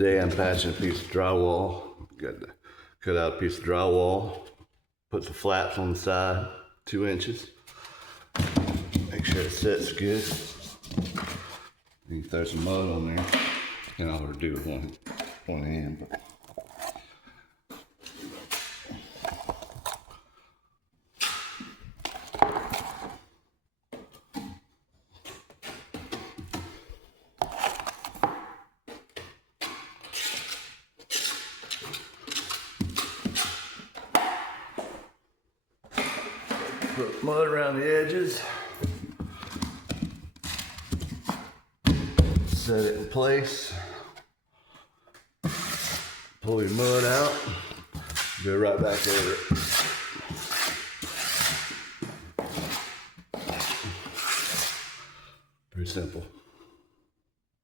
Today I'm patching a piece of drywall. Got to cut out a piece of drywall, put the flaps on the side, 2 inches. Make sure it sits good. You can throw some mud on there. You know what to do with one hand. But put mud around the edges. Set it in place. Pull your mud out. Go right back over it. Pretty simple.